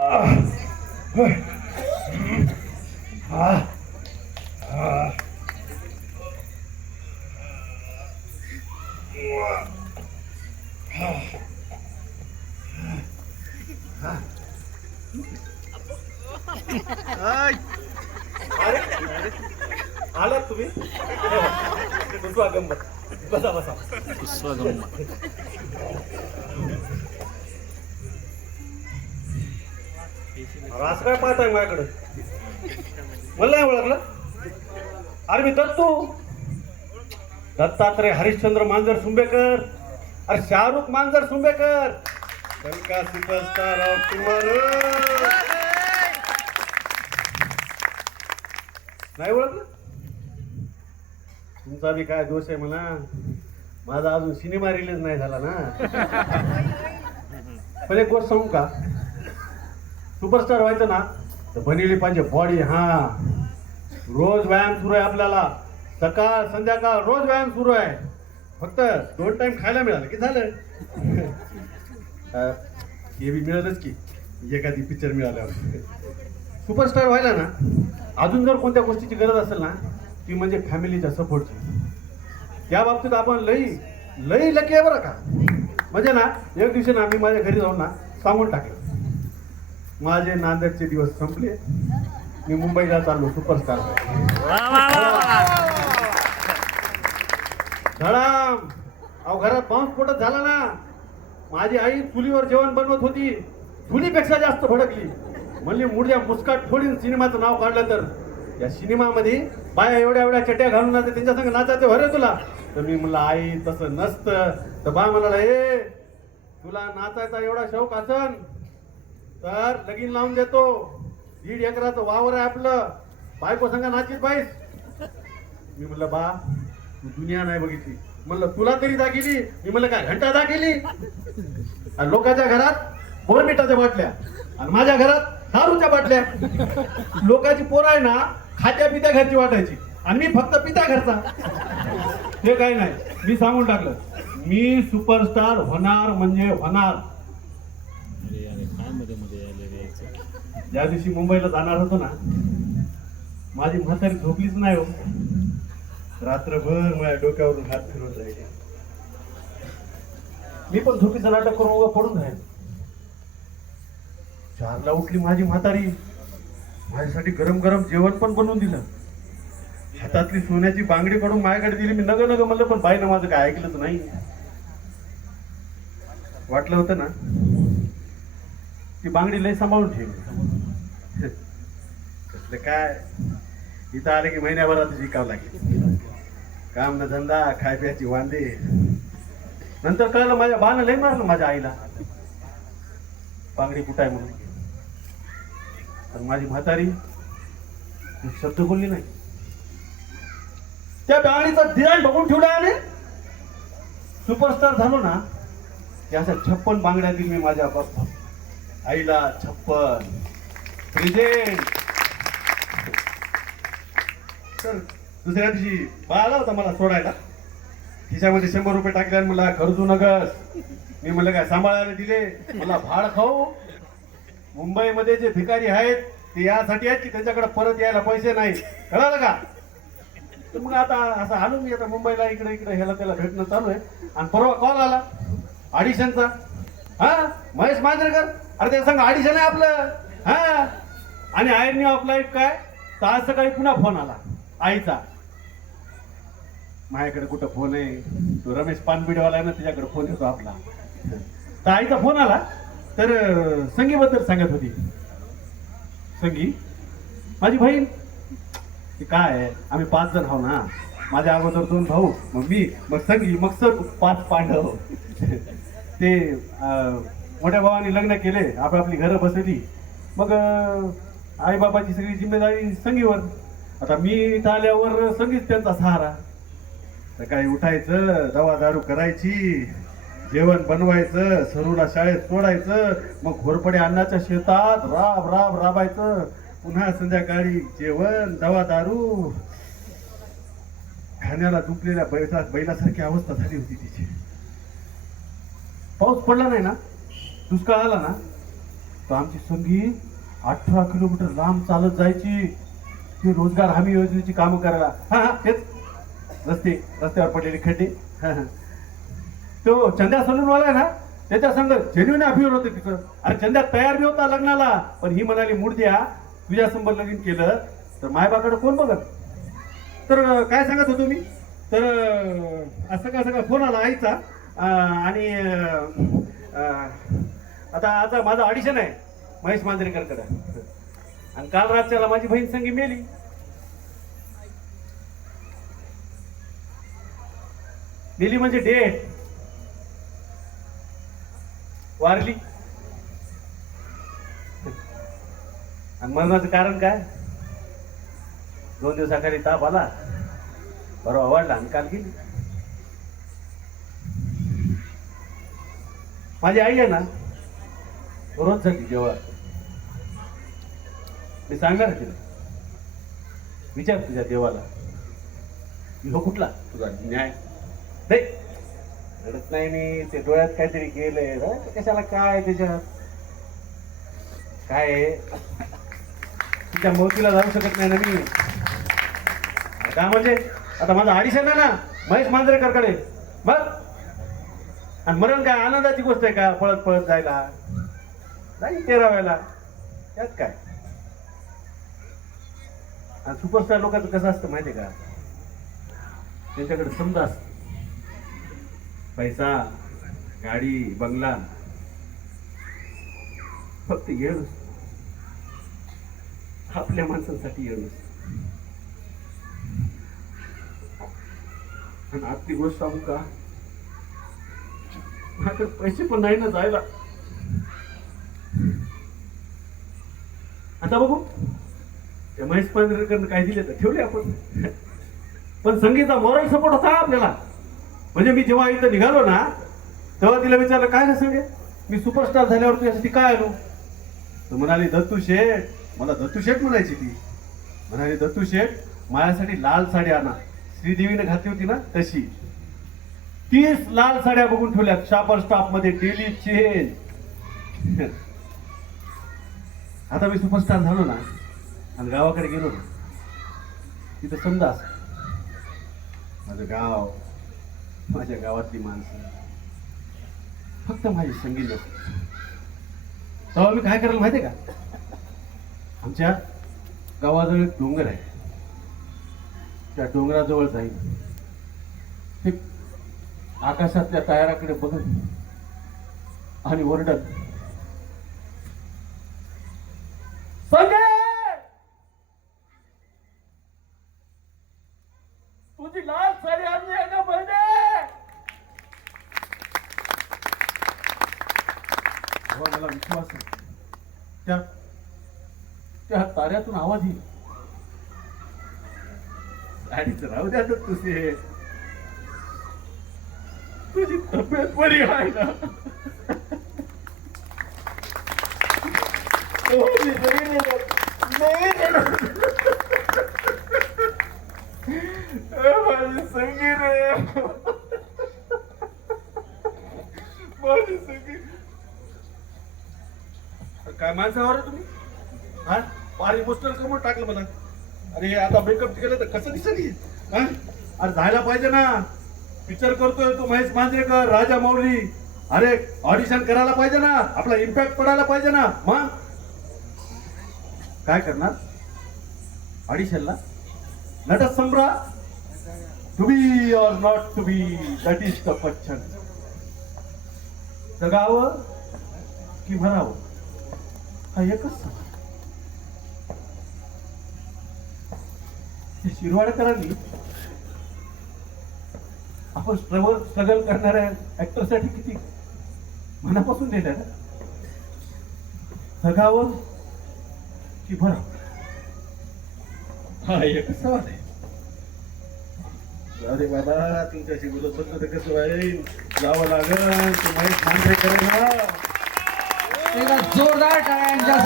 आलात तुम्ही? बसवा गंमत. बसा बसा. असं काय पाहताय माझ्याकडे? मला नाही ओळखलं? अरे मी दत्तू, दत्तात्रय हरिश्चंद्र मांजर सुंबेकर. अरे शाहरुख मांजर सुंबेकर, कनका सुपरस्टार ऑफ टुमॉरो. नाही ओळखलं? तुमचा बी काय दोष आहे म्हणा, माझा अजून सिनेमा रिलीज नाही झाला ना. पण एक गोष्ट सांगू का, सुपरस्टार व्हायचं ना तर बनवली पाहिजे बॉडी. हा, रोज व्यायाम सुरू आहे आपल्याला, सकाळ संध्याकाळ रोज व्यायाम सुरू आहे. फक्त 2 टाइम खायला मिळालं की झालं. हे बी मिळालंच की एखादी पिक्चर मिळाल्यावर. सुपरस्टार व्हायला ना अजून जर कोणत्या गोष्टीची गरज असेल ना, ती म्हणजे फॅमिलीच्या सपोर्टची. त्या बाबतीत आपण लई लकी आहे बरं का. म्हणजे ना एक दिवशी ना मी माझ्या घरी जाऊन ना सांगून टाकलं, माझे नांदेडचे दिवस संपले, मी मुंबईला चाललो सुपरस्टार. धडाम. अहो घरात बॉम्बस्फोटच झाला ना. माझी आई चुलीवर जेवण बनवत होती, चुलीपेक्षा जास्त भडकली. म्हणली मुडद्या मुस्काट फोडीन सिनेमाचं नाव काढलं तर. या सिनेमामध्ये बाया एवढ्या एवढ्या चट्या घालून जाते, त्यांच्या संग नाचायचं भरे तुला. तर मी म्हणलं आई तसं नसतं. तर बा म्हणाला, ए तुला नाचायचा एवढा शौक असन तर लगीन लावून देतो. 1.5 एकराचं वावर आहे आपलं, बायको संग नाचीत बाईस. मी म्हणलं बा तू दुनिया नाही बघितली. म्हणलं तुला तरी दाखिली. मी म्हणलं काय घंटा दाखिली? आणि लोकांच्या घरात बोरमिठाच्या बाटल्या आणि माझ्या घरात दारूच्या बाटल्या. लोकांची पोरं आहे ना खात्या पित्या घरची वाटायची आणि मी फक्त पिता घरचा. हे काय नाही, मी सांगून टाकलं, मी सुपरस्टार होणार म्हणजे होणार. ज्या दिवशी मुंबईला जाणार होतो ना, माझी म्हातारी झोपलीच नाही हो. रात्रभर माझ्या डोक्यावरून हात फिरवत राहिले. मी पण झोपीचं नाटक करून उगा पडून राहील. 4ला उठली माझी म्हातारी, माझ्यासाठी गरम गरम जेवण पण बनवून दिलं. हातातली सोन्याची बांगडी काढून माझ्याकडे दिली. मी नग नग म्हणलं, पण बाईनं माझं काय ऐकलंच नाही. वाटलं होतं ना ती बांगडी लय सांभाळून ठेवली. कसलं काय, इथं आले की महिन्याभरात शिकावं लागेल. काम न धंदा, खाय प्याची वांदे. नंतर कळलं माझ्या बानं लय मारलं माझ्या आईला, बांगडी कुठं आहे म्हणून. पण माझी म्हातारी एक शब्द बोलली नाही. त्या बांगडीचा डिझाईन बघून ठेवला आणि सुपरस्टार झालो ना की अशा 56 बांगड्या दिली मी माझ्या आईला. 56 प्रेझेंट. तर दुसऱ्या दिवशी बा आला होता मला सोडायला. खिशामध्ये 100 रुपये टाकले आणि मला खर्चू नगस. मी म्हणलं काय सांभाळायला दिले, मला भाड खाऊ. मुंबईमध्ये जे भिकारी आहेत ते यासाठी आहेत की त्यांच्याकडे परत यायला पैसे नाही, कळालं का. तर मग आता असं आलो मी आता मुंबईला, इकडे इकडे ह्याला त्याला भेटणं चालू आहे. आणि परवा कॉल आला ऑडिशनचा. हा, महेश मांजरेकर. अरे ते सांग ऑडिशन आहे आपलं. हा, आणि आयर्नी ऑफ लाईफ काय तर आज सकाळी पुन्हा फोन आला आईचा. माझ्याकडे कुठं फोन आहे, तो रमेश पानपिडेवाला आहे ना, त्याच्याकडे फोन येतो आपला. तर आईचा फोन आला तर संगीबद्दल सांगत होती. संगी माझी बहीण. ते काय आहे, आम्ही 5 जण आहो ना, माझ्या अगोदर 2 भाऊ, मग मी, मग संगी, मग सर 5 पांडव. ते मोठ्या भावाने लग्न केले, आपली घरं बसवली. मग आईबाबाची सगळी जिम्मेदारी संगीवर. आता मी इथं आल्यावर संगीच त्यांचा सहारा. सकाळी उठायचं, दवा दारू करायची, जेवण बनवायचं, सरूला शाळेत सोडायचं, मग घोरपडे अन्नाच्या शेतात राब राब राबायचं. पुन्हा संध्याकाळी जेवण, दवा दारू. खाण्याला झुंपलेल्या बैलासारखी अवस्था झाली होती तिची. पाऊस पडला नाही ना, दुष्काळ आला ना तर आमची संगी 18 किलोमीटर लांब चालत जायची ते रोजगार हमी योजनेची कामं करायला. हा हा तेच रस्त्यावर पडलेले खड्डे. तो चंद्या सलूनवाला आहे ना, त्याच्या संग जेन्युइन अफेअर होतं तिचं. अरे चंद्या तयार बी होता लग्नाला, पण ही म्हणाली मूड द्या, तुझ्या संबर लगीन केलं तर मायबाकडे कोण बघत. तर काय सांगत होतो मी, तर असं का फोन आला आईचा. आणि आता माझं ऑडिशन आहे महेश मांजरेकरकडे. आणि काल रात्रीला माझी बहीण संगी मेली. म्हणजे डेट वारली. आणि मरणाचं कारण काय, 2 दिवसाखाली ताप आला, परवा वाढला आणि काल गेली. माझी आई आहे ना, रोज झाली जेव्हा मी सांगणार तिला, विचार तुझ्या देवाला हो कुठला तुझा न्याय. नाही रडत नाही मी, ते डोळ्यात काहीतरी गेलंय कशाला, काय त्याच्यात काय आहे. तिच्या मौतीला जाऊ शकत नाही ना मी. का म्हणजे आता माझं ऑडिशन आहे ना महेश मांजरेकरकडे बघ. आणि मरण काय आनंदाची गोष्ट आहे का, पळत पळत जायला नाही 13 वेळेला, त्यात काय. आणि सुपरस्टार लोकांचं कसं असतं माहितीये का, त्यांच्याकडे समजा असत, पैसा, गाडी, बंगला, फक्त येळ नसतो. आपल्या माणसांसाठी येळ नसतो. आणि आजची गोष्ट सांगू का, माझ्याकडे पैसे पण नाही ना जायला. आता बघू त्या महेश मांजरेकरनं काय दिले तर ठेवले आपण. पण संगीता मॉरल सपोर्ट होता आपल्याला. म्हणजे मी जेव्हा इथं निघालो ना, तेव्हा तिला विचारलं काय ना संगे, मी सुपरस्टार झाल्यावर तुझ्यासाठी काय आलो. तर म्हणाली दत्तू शेठ. मला दत्तू शेठ म्हणायची ती. म्हणाली दत्तू शेठ माझ्यासाठी लाल साडी आणा, श्रीदेवीने घातली होती ना तशी. 30 लाल साड्या बघून ठेवल्यात शापर स्टॉप मध्ये, डेली चेंज. आता मी सुपरस्टार झालो ना आणि गावाकडे गेलो ना, तिथं समजा माझं गाव, माझ्या गावातली माणसं, फक्त माझी संगी नसते. तेव्हा मी काय करायला माहितीये का, आमच्या गावाजवळ एक डोंगर आहे, त्या डोंगराजवळ जाईल, ते आकाशातल्या ताऱ्याकडे बघत आणि ओरडत, संगे तुझी लाल साडी आणली आहे ना बहिणे. मला विश्वास आहे त्या ताऱ्यातून आवाज येईल, साडीच राहू द्या तुझे, तुझी तब्येत बरी आहे ना. माझी संगी रे, माझी संगी. काय माणसावर तुम्ही हा भारी पोस्टर कमवून टाकलं मला. अरे आता मेकअप केलं तर कसं दिसेल. अरे जायला पाहिजे ना, पिक्चर करतोय तो महेश मांजरेकर, राजा मौली. अरे ऑडिशन करायला पाहिजे ना, आपला इम्पॅक्ट पडायला पाहिजे ना. मग काय करणार ऑडिशनला, Natsamrat, to be or not to be, that is the question. जगावं की भरावं हा एकच सवाल. शिरवाडकरांनी आपण स्ट्रगल करणाऱ्या ऍक्टरसाठी किती मनापासून दिलं ना. जगावं की भरावं हा एकच सवाल आहे. अरे बाबा तुमच्याशी बोलत बसलं तर कसं होईल, जावं लागेल. महेश मांजरेकर जोरदार टाळ्यांच्या